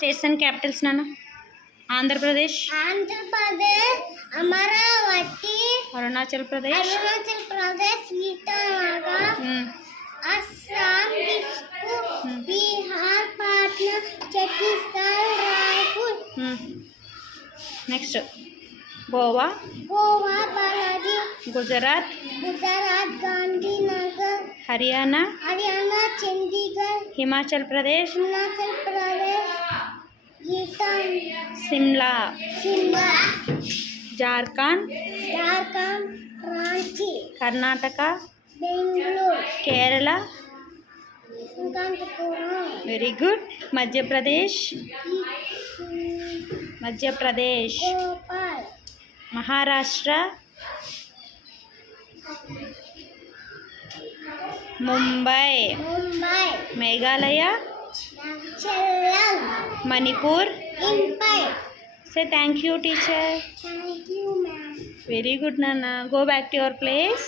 States and capitals నాన్న. Andhra Pradesh, Amaravati, Arunachal Pradesh, Itanagar, Assam, Bihar, Patna, Chhattisgarh, Raipur. Next Goa, Balaji, Gujarat, Gandhinagar, Haryana, Chandigarh, Himachal Pradesh, Shimla, Jharkhand, Ranchi, Karnataka, Bengaluru, Kerala, very good. Madhya Pradesh, Bhopal, Maharashtra, Mumbai, Meghalaya, Manipur. Say thank you, teacher. Thank you, ma'am. Very good, Nana. Go back to your place.